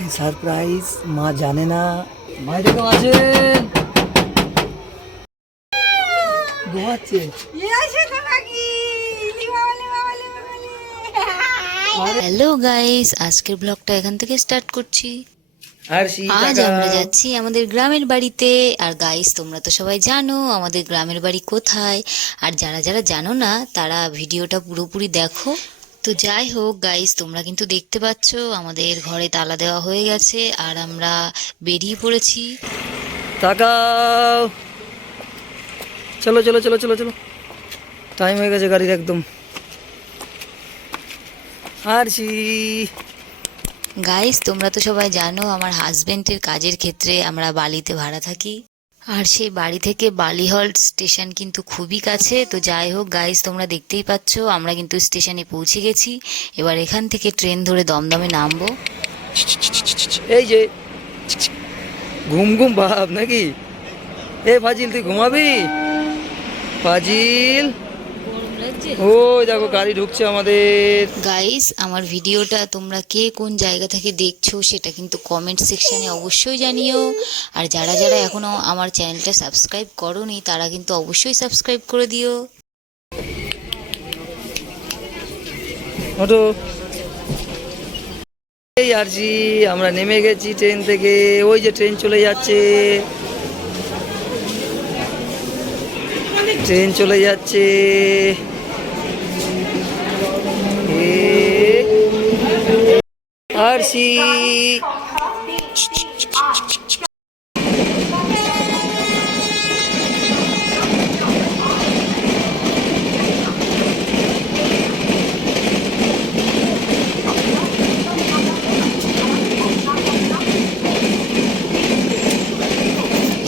মাকে সারপ্রাইজ, মা জানে না। বাইরে কেউ আছেন? ঘুমাচ্ছে। হ্যালো গাইস, আজকের ব্লগটা এখান থেকে স্টার্ট করছি। আজ আমরা যাচ্ছি আমাদের গ্রামের বাড়িতে। আর গাইস, তোমরা তো সবাই জানো আমাদের গ্রামের বাড়ি কোথায়। আর যারা যারা জানো না তারা ভিডিওটা পুরোপুরি দেখো। তো যাই হোক গাইস, তোমরা কিন্তু দেখতে পাচ্ছ আমাদের ঘরে তালা দেওয়া হয়ে গেছে আর আমরা বেরিয়ে পড়েছি। তাকাও, চলো চলো চলো চলো চলো, টাইম হয়ে গেছে গাড়ির একদম। আরছি গাইস, তোমরা তো সবাই জানো আমার হাজবেন্ডের কাজের ক্ষেত্রে আমরা বালিতে ভাড়া থাকি। আর সেই বাড়ি থেকে বালিহল্ট স্টেশন কিন্তু খুবই কাছে। তো যাই হোক গাইস, তোমরা দেখতেই পাচ্ছ আমরা কিন্তু স্টেশনে পৌঁছে গেছি। এবার এখান থেকে ট্রেন ধরে দমদমে নামবো। এই যে ঘুম ঘুম ভাব নাকি? এ ফাজিল, তুই ঘুমাবি? ফাজিল, ওই দেখো গাড়ি ঢুকছে আমাদের। গাইস, আমার ভিডিওটা তোমরা কে কোন জায়গা থেকে দেখছো সেটা কিন্তু কমেন্ট সেকশানে অবশ্যই জানিও। আর যারা যারা এখনো আমার চ্যানেলটা সাবস্ক্রাইব করোনি তারা কিন্তু অবশ্যই সাবস্ক্রাইব করে দিও। ওটো, এই আরছি, আমরা নেমে গেছি ট্রেন থেকে। ওই যে ট্রেন চলে যাচ্ছে, ট্রেন চলে যাচ্ছে। আরছি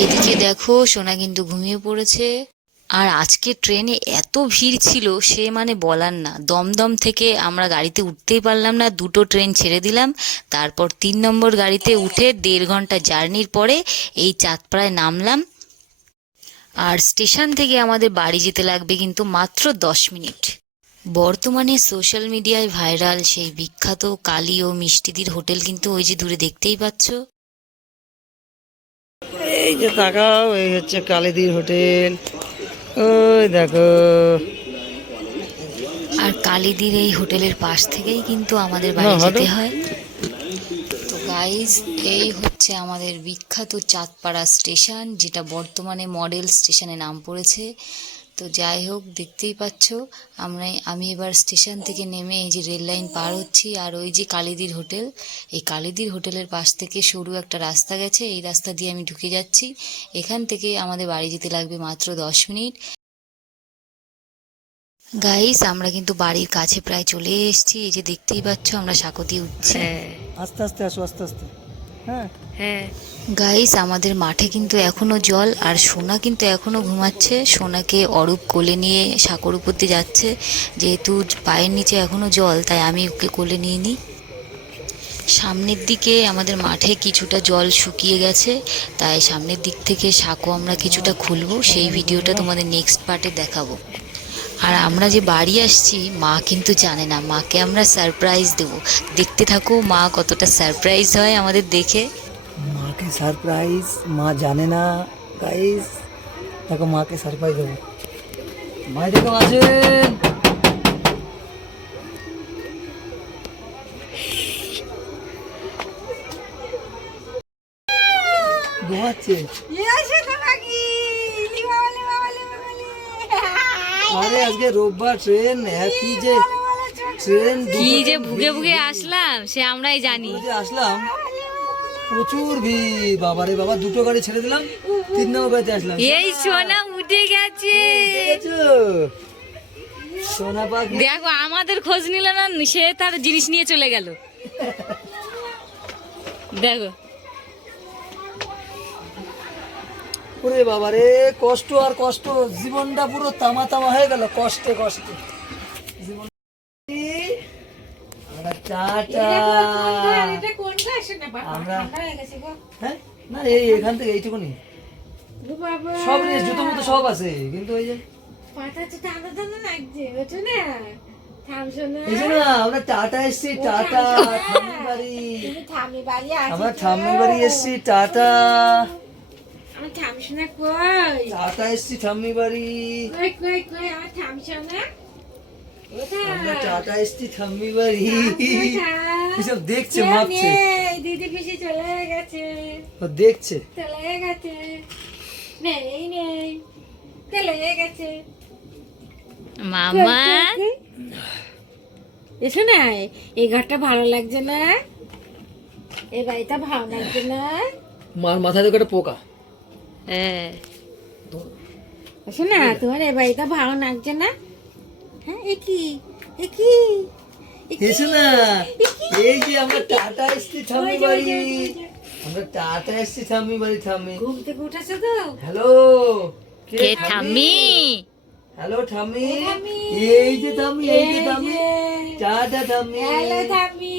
এদিকে দেখো সোনা কিন্তু ঘুমিয়ে পড়েছে। আর আজকে ট্রেনে এত ভিড় ছিল সে মানে বলার না। দমদম থেকে আমরা গাড়িতে উঠতেই পারলাম না, দুটো ট্রেন ছেড়ে দিলাম। তারপর 3 নম্বর গাড়িতে উঠে 1.5 ঘন্টা জার্নির পরে এই চাঁদপাড়ায় নামলাম। আর স্টেশন থেকে আমাদের বাড়ি যেতে লাগবে কিন্তু মাত্র 10 মিনিট। বর্তমানে সোশ্যাল মিডিয়ায় ভাইরাল সেই বিখ্যাত কালী ও মিষ্টিদির হোটেল কিন্তু ওই যে দূরে দেখতেই পাচ্ছ। এই যে তাকাও, এই হচ্ছে কালীদির হোটেল, ওই দেখো। আর কালীদির এই হোটেলের পাশ থেকেই কিন্তু আমাদের বাড়ি যেতে হয়। তো গাইজ, এই হচ্ছে আমাদের বিখ্যাত চাঁদপাড়া স্টেশন, যেটা বর্তমানে মডেল স্টেশনে নাম পড়েছে। তো যাই হোক, দেখতেই পাচ্ছ আমি এবার স্টেশন থেকে নেমে এই যে রেল লাইন পার হচ্ছি। আর ওই যে কালীদির হোটেল, এই কালীদির হোটেলের পাশ থেকে সরু একটা রাস্তা গেছে, এই রাস্তা দিয়ে আমি ঢুকে যাচ্ছি। এখান থেকে আমাদের বাড়ি যেতে লাগবে মাত্র 10 মিনিট। গাইস, আমরা কিন্তু বাড়ির কাছে প্রায় চলে এসেছি। এই যে দেখতেই পাচ্ছ আমরা সাঁকো দিয়ে উঠছি। আস্তে আস্তে আসো, আস্তে আস্তে। হ্যাঁ হ্যাঁ গাইস, আমাদের মাঠে কিন্তু এখনো জল আর সোনা কিন্তু এখনো ঘুমাচ্ছে। সোনাকে অরূপ কোলে নিয়ে সাঁকোর উপর দিয়ে যাচ্ছে। যেহেতু পায়ের নিচে এখনো জল তাই আমি ওকে কোলে নিয়ে নিই। সামনের দিকে আমাদের মাঠে কিছুটা জল শুকিয়ে গেছে, তাই সামনের দিক থেকে সাঁকো আমরা কিছুটা খুলবো। সেই ভিডিওটা তোমাদের নেক্সট পার্টে দেখাবো। আর আমরা যে বাড়ি আসছি মা কিন্তু জানে না, মাকে আমরা সারপ্রাইজ দেবো। দেখতে থাকো মা কতটা সারপ্রাইজ হয় আমাদের দেখে। মাকে সারপ্রাইজ, মা জানে না। গাইস দেখো, মাকে সারপ্রাইজ দেবো। বাইরে কেউ আছেন? ঘুমাচ্ছে। আরে আজকে রোববার, ট্রেন কি যে ট্রেন কি যে ভুগে ভুগে আসলাম সে আমরাই জানি। আসলাম, প্রচুর ভিড়। বাবারে বাবা, দুটো গাড়ি ছেড়ে দিলাম, 3 নম্বর গাড়িতে আসলাম। এই সোনা উঠে গেছে, সোনা পাখি দেখো আমাদের খোঁজ নিল না, সে তার জিনিস নিয়ে চলে গেল। দেখো ওরে বাবারে, কষ্ট আর কষ্ট, জীবনটা পুরো তামা তামা হয়ে গেল কষ্টে কষ্টে। জীবন আমরা হ্যাঁ না, এই এখান থেকে এইটুকুনি সব জুতো মতো সব আছে, কিন্তু ওই যে এসো না, আমরা টাটা এসছি, টাটা ঠাম্মি বাড়ি। তুমি ঠামি বাড়ি আছো? আমরা ঠাম্মি বাড়ি এসছি, টাটা। আমার ঠামি শোনা কই? টাটা এসছি ঠাম্মি বাড়ি। কই কই কই আমার ঠামি শোনা? আমরা টাটা এসছি ঠাম্মি বাড়ি। কোথায়? এসব দেখছে, কেউ মাপছে, নেই, দিদি পিসি চলে গেছে, ও দেখছে। চলে গেছে, নেই নেই, চলে গেছে। মামা এসো না, এই ঘরটা ভালো লাগছে না, এই বাড়িটা ভালো লাগছে না। মার মাথায় দেখো একটা পোকা। হ্যাঁ এসো না, তোমার এই বাড়িটা ভালো লাগছে না? হ্যাঁ, একই একই এসো না, এই যে আমরা টাটা এসছি ঠাম্মি বাড়ি। আমরা টাটা এসছি ঠাম্মি বাড়ি। ঠাম্মি, ঘুম থেকে উঠেছো তো? হ্যালো, কে ঠাম্মি? হ্যালো ঠাম্মি, ঠাম্মি। এই যে ঠাম্মি, এই যে ঠাম্মি, টাটা ঠাম্মি। হ্যালো ঠাম্মি।